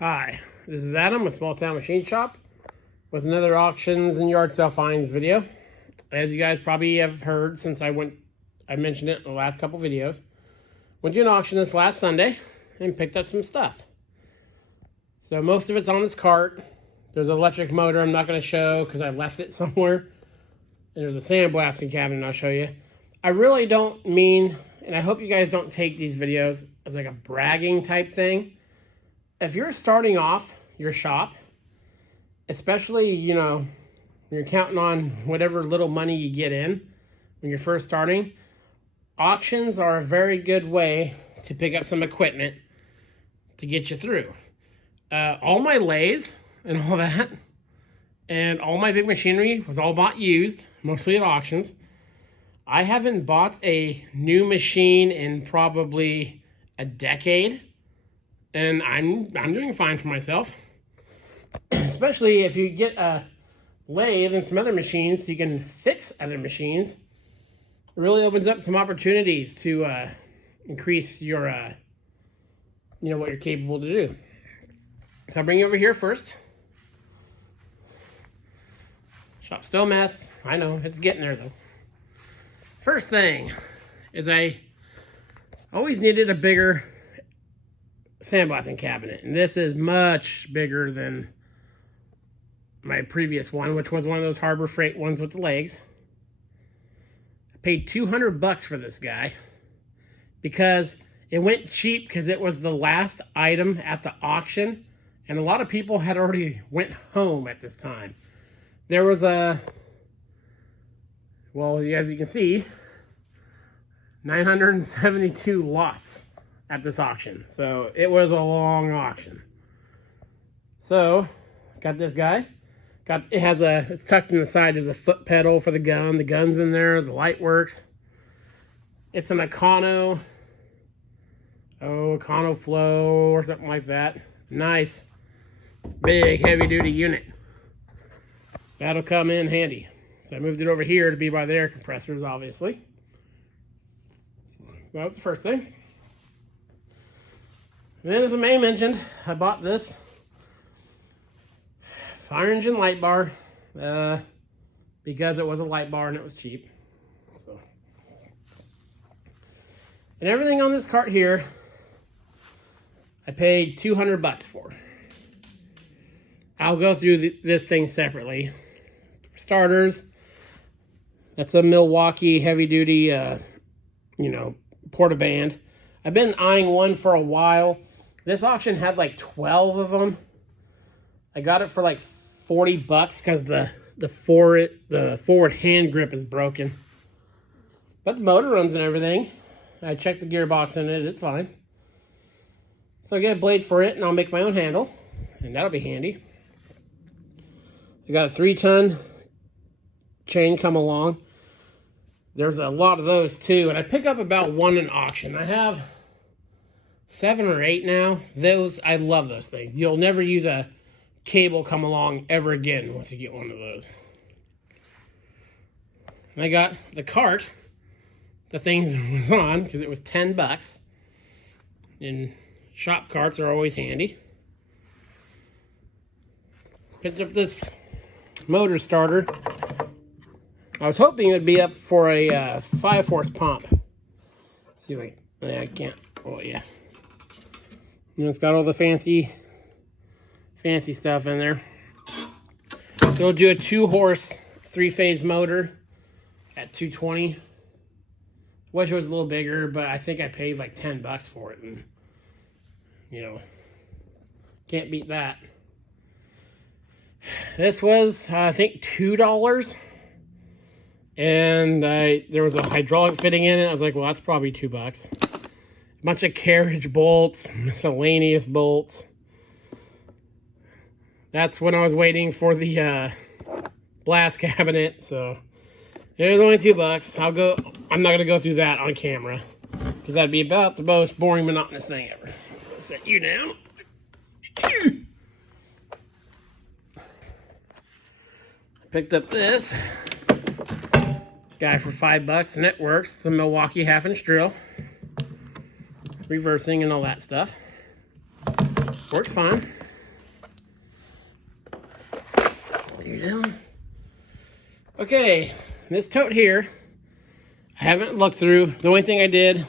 Hi, this is Adam with Small Town Machine Shop with another auctions and yard sale finds video. As you guys probably have heard since I mentioned it in the last couple videos, went to an auction this last Sunday and picked up some stuff. So most of it's on this cart. There's an electric motor I'm not going to show because I left it somewhere. And there's a sandblasting cabinet I'll show you. I really don't mean, and I hope you guys don't take these videos as like a bragging type thing. If you're starting off your shop, especially, when you're counting on whatever little money you get in when you're first starting, auctions are a very good way to pick up some equipment to get you through. All my lathes and all that, and all my big machinery was all bought used, mostly at auctions. I haven't bought a new machine in probably a decade. And I'm doing fine for myself. Especially if you get a lathe and some other machines so you can fix other machines. It really opens up some opportunities to increase your, what you're capable to do. So I'll bring you over here first. Shop's still a mess. I know, it's getting there though. First thing is I always needed a bigger sandblasting cabinet, and this is much bigger than my previous one, which was one of those Harbor Freight ones with the legs. I paid $200 for this guy because it went cheap because it was the last item at the auction, and a lot of people had already went home at this time. There was as you can see, 972 lots at this auction. So it was a long auction. So got this guy. It's tucked in the side. There's a foot pedal for the gun. The gun's in there. The light works. It's an Econo Flow or something like that. Nice, big, heavy duty unit. That'll come in handy. So I moved it over here to be by the air compressors, obviously. That was the first thing. And then, as the May mentioned, I bought this fire engine light bar because it was a light bar and it was cheap. So. And everything on this cart here, I paid $200 for. I'll go through this thing separately. For starters, that's a Milwaukee heavy-duty, Portaband. I've been eyeing one for a while. This auction had like 12 of them. I got it for like $40 because the forward hand grip is broken. But the motor runs and everything. I checked the gearbox in it. It's fine. So I get a blade for it, and I'll make my own handle. And that'll be handy. I got a 3-ton chain come along. There's a lot of those too. And I pick up about one in auction. I have 7 or 8 now. I love those things. You'll never use a cable come along ever again once you get one of those. And I got the cart, the things was on, because it was $10. And shop carts are always handy. Picked up this motor starter. I was hoping it would be up for a 5-force pump. See if I can't. Oh yeah. And it's got all the fancy stuff in there. So it'll do a 2-horse 3-phase motor at 220. Wish it was a little bigger, but I think I paid like $10 for it, and can't beat that. This was I think $2, and there was a hydraulic fitting in it. I was like, well, that's probably $2. A bunch of carriage bolts, miscellaneous bolts. That's when I was waiting for the blast cabinet. So it was only $2. I'm not gonna go through that on camera because that'd be about the most boring, monotonous thing ever. I'll set you down. I picked up this guy for $5, and it works. It's a Milwaukee 1/2-inch drill. Reversing and all that stuff. Works fine. you go. Okay, this tote here, I haven't looked through. The only thing I did,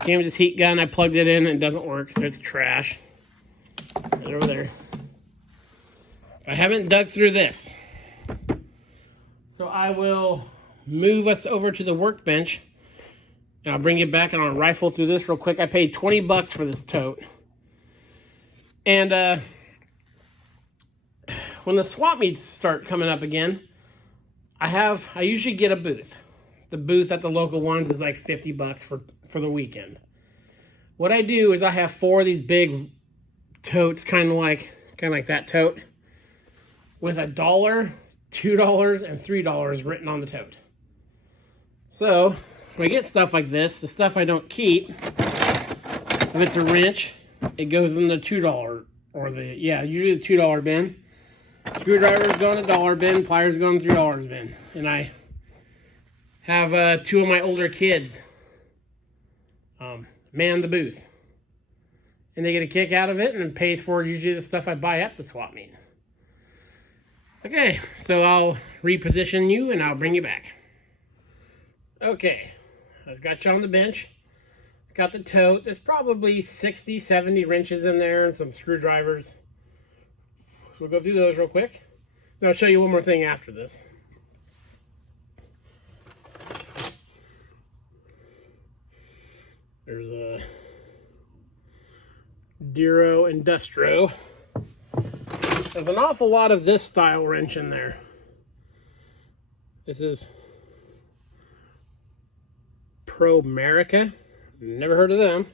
came with this heat gun, I plugged it in and it doesn't work, so it's trash. Right over there. I haven't dug through this. So I will move us over to the workbench and I'll bring it back and I'll rifle through this real quick. I paid 20 bucks for this tote. And when the swap meets start coming up again, I usually get a booth. The booth at the local ones is like 50 bucks for the weekend. What I do is I have 4 of these big totes, kind of like that tote, with $1, $2, and $3 written on the tote. So when I get stuff like this, the stuff I don't keep, if it's a wrench, it goes in the $2 or usually the $2 bin. Screwdrivers go in the $1 bin, pliers go in the $3 bin. And I have 2 of my older kids man the booth. And they get a kick out of it and it pays for usually the stuff I buy at the swap meet. Okay, so I'll reposition you and I'll bring you back. Okay, I've got you on the bench. Got the tote. There's probably 60, 70 wrenches in there and some screwdrivers. So we'll go through those real quick. And I'll show you one more thing after this. There's a Duro Industro. There's an awful lot of this style wrench in there. This is Promerica. Never heard of them.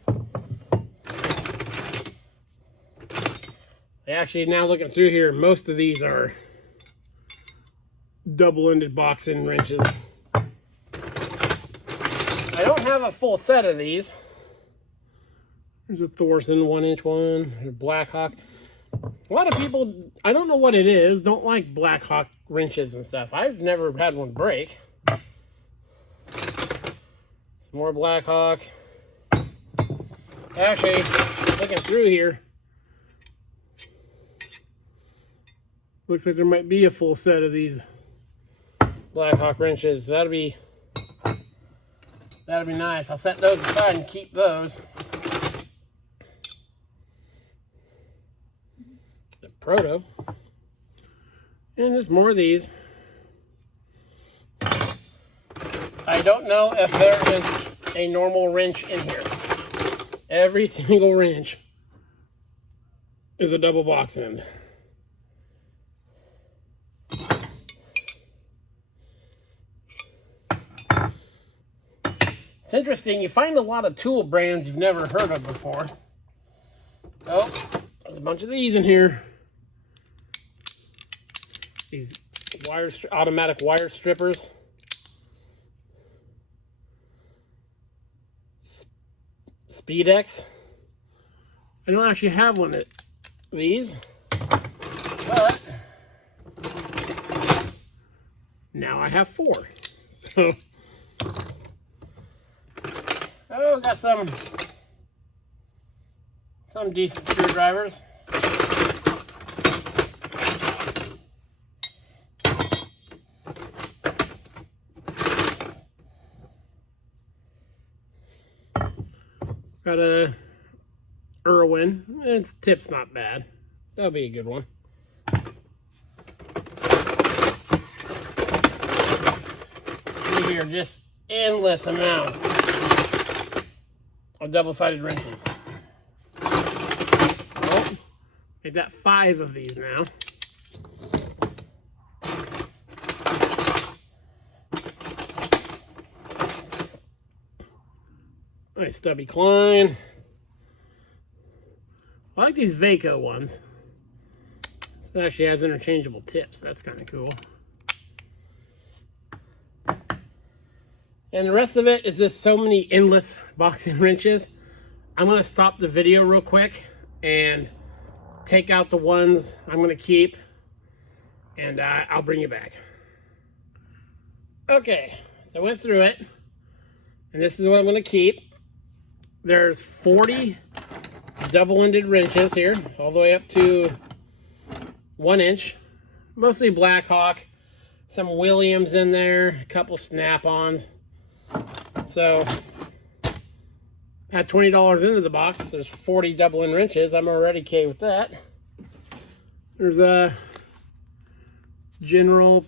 Actually, now looking through here, most of these are double-ended box-end wrenches. I don't have a full set of these. There's a Thorson 1-inch one, a Blackhawk. A lot of people, I don't know what it is, don't like Blackhawk wrenches and stuff. I've never had one break. Some more Blackhawk. Actually, looking through here, looks like there might be a full set of these Blackhawk wrenches. That'd be nice. I'll set those aside and keep those. The Proto. And there's more of these. I don't know if there is a normal wrench in here. Every single wrench is a double box end. It's interesting, you find a lot of tool brands you've never heard of before. Oh, there's a bunch of these in here. These automatic wire strippers. Speedex. I don't actually have one of these, but now I have 4. So, oh, got some decent screwdrivers. Got a Irwin. Its tip's not bad. That'll be a good one. See here, just endless amounts of double-sided wrenches. Oh, I got 5 of these now. Nice Stubby Klein. I like these Vaco ones. It actually has interchangeable tips. That's kind of cool. And the rest of it is just so many endless boxing wrenches. I'm going to stop the video real quick and take out the ones I'm going to keep. And I'll bring you back. Okay, so I went through it. And this is what I'm going to keep. There's 40 double-ended wrenches here, all the way up to 1 inch. mostly Blackhawk, some Williams in there, a couple Snap-ons. So, at $20 into the box, there's 40 double-end wrenches. I'm already okay with that. There's a general,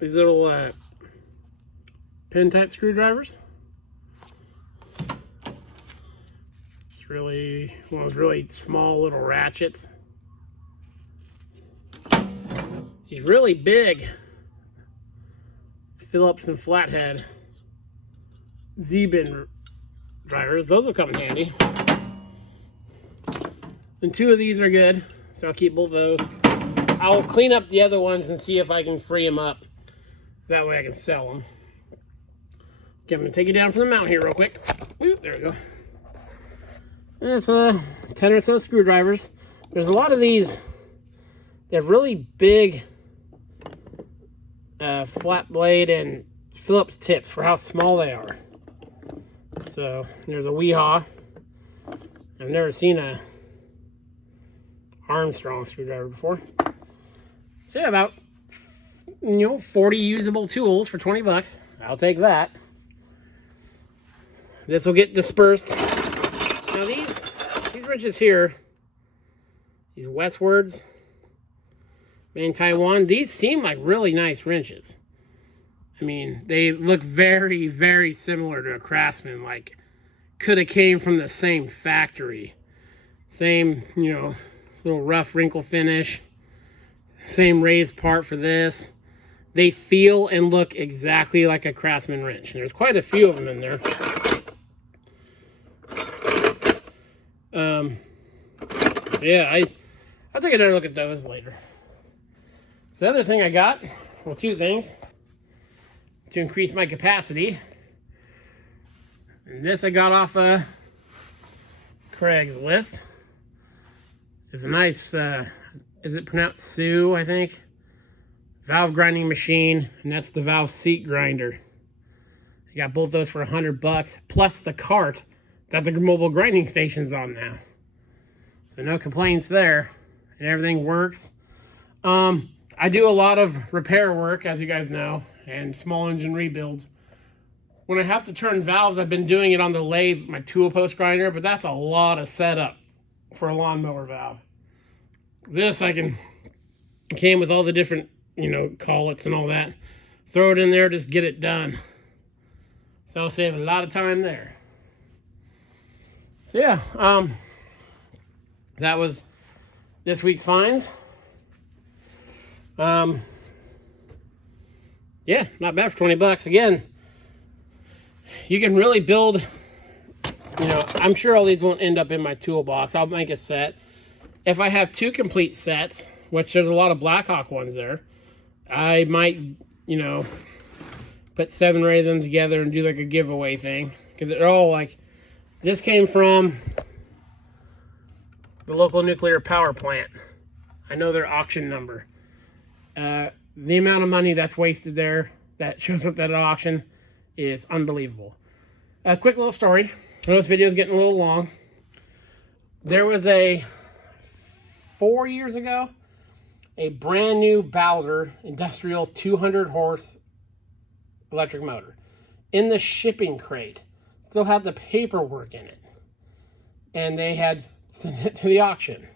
these little pin-type screwdrivers. It's really one of those really small little ratchets. These really big Phillips and Flathead Z-bin drivers. Those will come in handy. And 2 of these are good, so I'll keep both those. I'll clean up the other ones and see if I can free them up. That way I can sell them. Okay, I'm going to take you down from the mount here real quick. Oop, there we go. There's 10 or so screwdrivers. There's a lot of these. They have really big flat blade and Phillips tips for how small they are. So there's a Weehaw. I've never seen a Armstrong screwdriver before. So yeah, about 40 usable tools for 20 bucks. I'll take that. This will get dispersed. Now these wrenches here, these Westwards, made in Taiwan, these seem like really nice wrenches. I mean, they look very, very similar to a Craftsman. Like, could have came from the same factory. Same, little rough wrinkle finish. Same raised part for this. They feel and look exactly like a Craftsman wrench. And there's quite a few of them in there. Yeah, I'll take another look at those later. So the other thing I got, well, 2 things to increase my capacity. And this I got off Craigslist. It's a nice, is it pronounced Sioux, I think? Valve grinding machine, and that's the valve seat grinder. I got both those for 100 bucks, plus the cart that the mobile grinding station's on now. So no complaints there, and everything works. I do a lot of repair work, as you guys know, and small engine rebuilds. When I have to turn valves, I've been doing it on the lathe, my tool post grinder, but that's a lot of setup for a lawnmower valve. This came with all the different, collets and all that. Throw it in there, just get it done. So I'll save a lot of time there. So yeah, that was this week's finds. Yeah, not bad for 20 bucks. Again, you can really build, I'm sure all these won't end up in my toolbox. I'll make a set. If I have 2 complete sets, which there's a lot of Blackhawk ones there, I might, put 7 or 8 of them together and do like a giveaway thing. Because they're all like, this came from the local nuclear power plant. I know their auction number. The amount of money that's wasted there that shows up at an auction is unbelievable. A quick little story. I know this video is getting a little long. There was 4 years ago, a brand new Ballard industrial 200 horse electric motor in the shipping crate. Still had the paperwork in it. And they had sent it to the auction.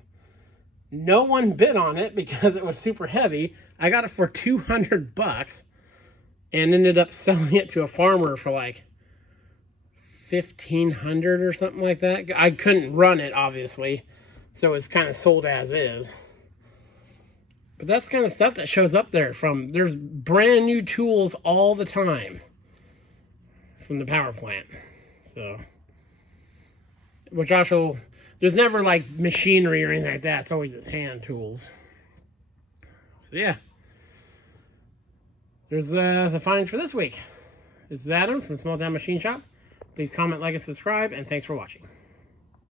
No one bid on it because it was super heavy. I got it for 200 bucks and ended up selling it to a farmer for like 1,500 or something like that. I couldn't run it, obviously, so it's kind of sold as is. But that's kind of stuff that shows up there there's brand new tools all the time from the power plant. So, which also, there's never like machinery or anything like that. It's always just hand tools. So yeah, there's the finds for this week. This is Adam from Small Town Machine Shop. Please comment, like, and subscribe, and thanks for watching.